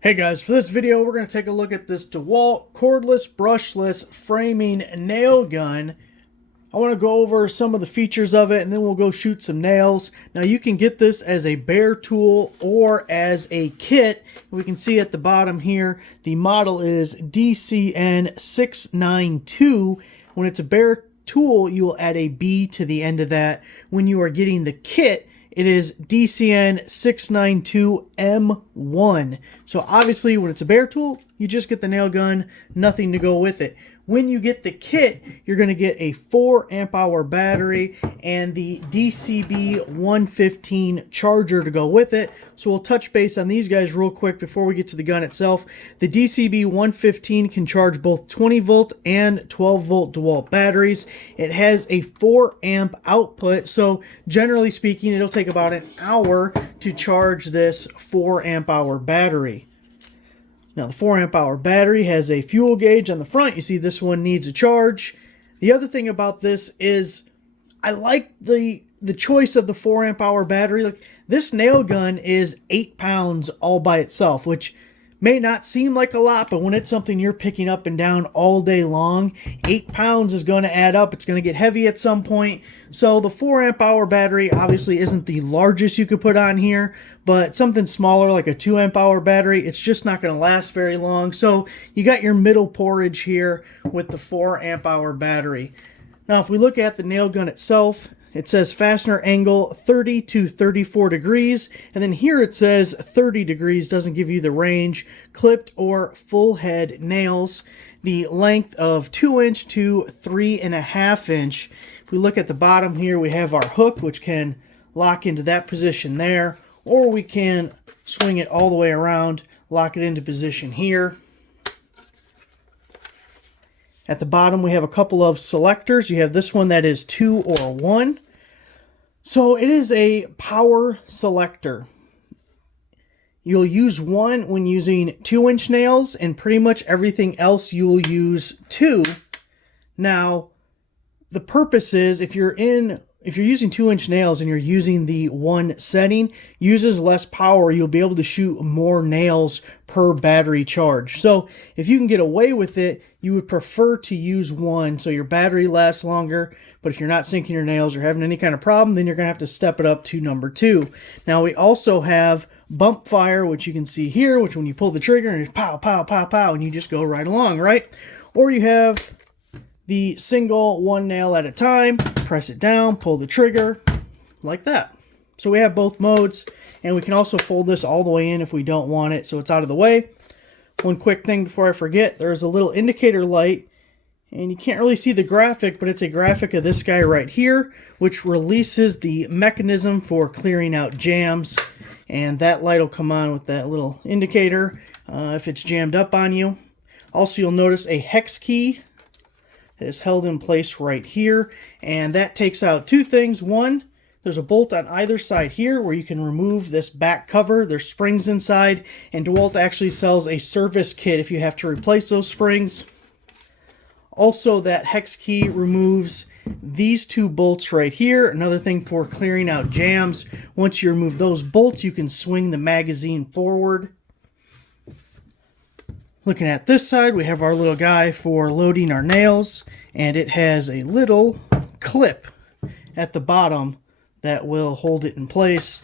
Hey guys, for this video we're going to take a look at this DeWALT Cordless Brushless Framing Nail Gun. I want to go over some of the features of it and then we'll go shoot some nails. Now you can get this as a bare tool or as a kit. We can see at the bottom here the model is DCN692. When it's a bare tool you'll add a B to the end of that. When you are getting the kit, it is DCN692M1. So obviously when it's a bare tool, you just get the nail gun, nothing to go with it. When you get the kit, you're going to get a 4 amp hour battery and the DCB 115 charger to go with it. So we'll touch base on these guys real quick before we get to the gun itself. The DCB 115 can charge both 20 volt and 12 volt DeWalt batteries. It has a 4 amp output, so generally speaking it'll take about an hour to charge this 4 amp hour battery. Now the 4 amp hour battery has a fuel gauge on the front. You see this one needs a charge. The other thing about this is I like the choice of the 4 amp hour battery. Like, this nail gun is 8 pounds all by itself, which may not seem like a lot, but when it's something you're picking up and down all day long, 8 pounds is going to add up. It's going to get heavy at some point. So the 4 amp hour battery obviously isn't the largest you could put on here, but something smaller like a 2 amp hour battery, it's just not going to last very long. So you got your middle porridge here with the 4 amp hour battery. Now if we look at the nail gun itself, it says fastener angle 30 to 34 degrees, and then here it says 30 degrees, doesn't give you the range, clipped or full head nails. The length of 2" to 3.5". If we look at the bottom here, we have our hook, which can lock into that position there, or we can swing it all the way around, lock it into position here. At the bottom, we have a couple of selectors. You have this one that is 2 or 1. So it is a power selector. You'll use 1 when using 2" nails, and pretty much everything else you will use 2. Now, the purpose is if you're using 2" nails and you're using the 1 setting, uses less power, you'll be able to shoot more nails per battery charge. So if you can get away with it, you would prefer to use 1 so your battery lasts longer. But if you're not sinking your nails or having any kind of problem, then you're going to have to step it up to number 2. Now we also have bump fire, which you can see here, which when you pull the trigger and it's pow, pow, pow, pow, and you just go right along, right? Or you have the single 1 nail at a time, press it down, pull the trigger, like that. So we have both modes, and we can also fold this all the way in if we don't want it, so it's out of the way. One quick thing before I forget, there's a little indicator light, and you can't really see the graphic, but it's a graphic of this guy right here, which releases the mechanism for clearing out jams, and that light will come on with that little indicator if it's jammed up on you. Also, you'll notice a hex key is held in place right here, and that takes out 2 things. One, there's a bolt on either side here where you can remove this back cover. There's springs inside, and DeWalt actually sells a service kit if you have to replace those springs. Also, that hex key removes these 2 bolts right here. Another thing for clearing out jams. Once you remove those bolts, you can swing the magazine forward. Looking at this side, we have our little guy for loading our nails, and it has a little clip at the bottom that will hold it in place.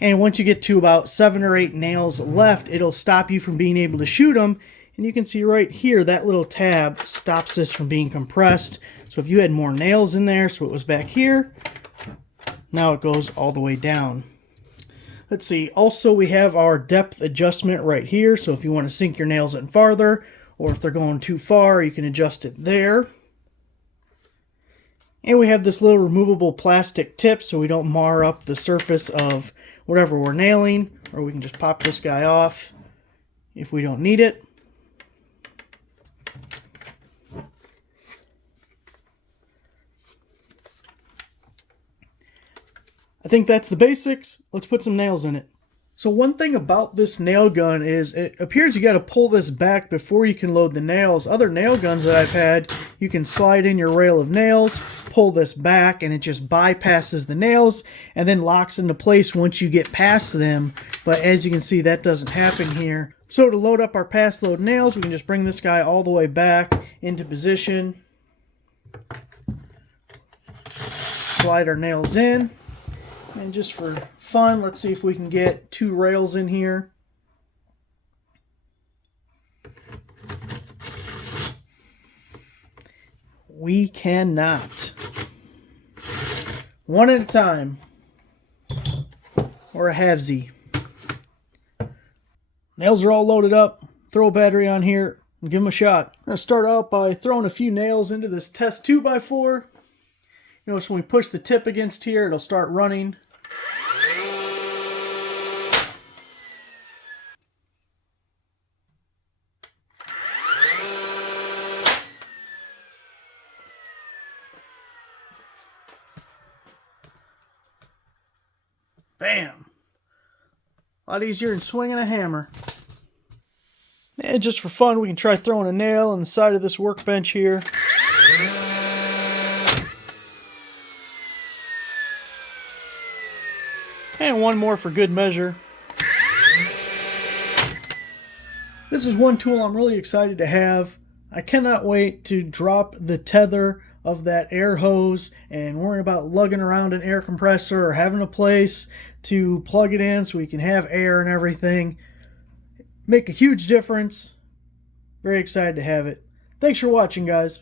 And once you get to about 7 or 8 nails left, it'll stop you from being able to shoot them. And you can see right here, that little tab stops this from being compressed. So if you had more nails in there, so it was back here, now it goes all the way down. Let's see, also we have our depth adjustment right here, so if you want to sink your nails in farther, or if they're going too far, you can adjust it there. And we have this little removable plastic tip so we don't mar up the surface of whatever we're nailing, or we can just pop this guy off if we don't need it. I think that's the basics. Let's put some nails in it. So one thing about this nail gun is it appears you got to pull this back before you can load the nails. Other nail guns that I've had, you can slide in your rail of nails, pull this back, and it just bypasses the nails and then locks into place once you get past them. But as you can see, that doesn't happen here. So to load up our pass load nails, we can just bring this guy all the way back into position. Slide our nails in. And just for fun, let's see if we can get 2 rails in here. We cannot. One at a time. Or a halvesy. Nails are all loaded up. Throw a battery on here and give them a shot. I'm going to start out by throwing a few nails into this test 2x4. Notice when we push the tip against here, it'll start running. Bam! A lot easier than swinging a hammer. And just for fun, we can try throwing a nail on the side of this workbench here. And one more for good measure. This is one tool I'm really excited to have. I cannot wait to drop the tether of that air hose and worrying about lugging around an air compressor or having a place to plug it in so we can have air and everything. Make a huge difference. Very excited to have it. Thanks for watching, guys.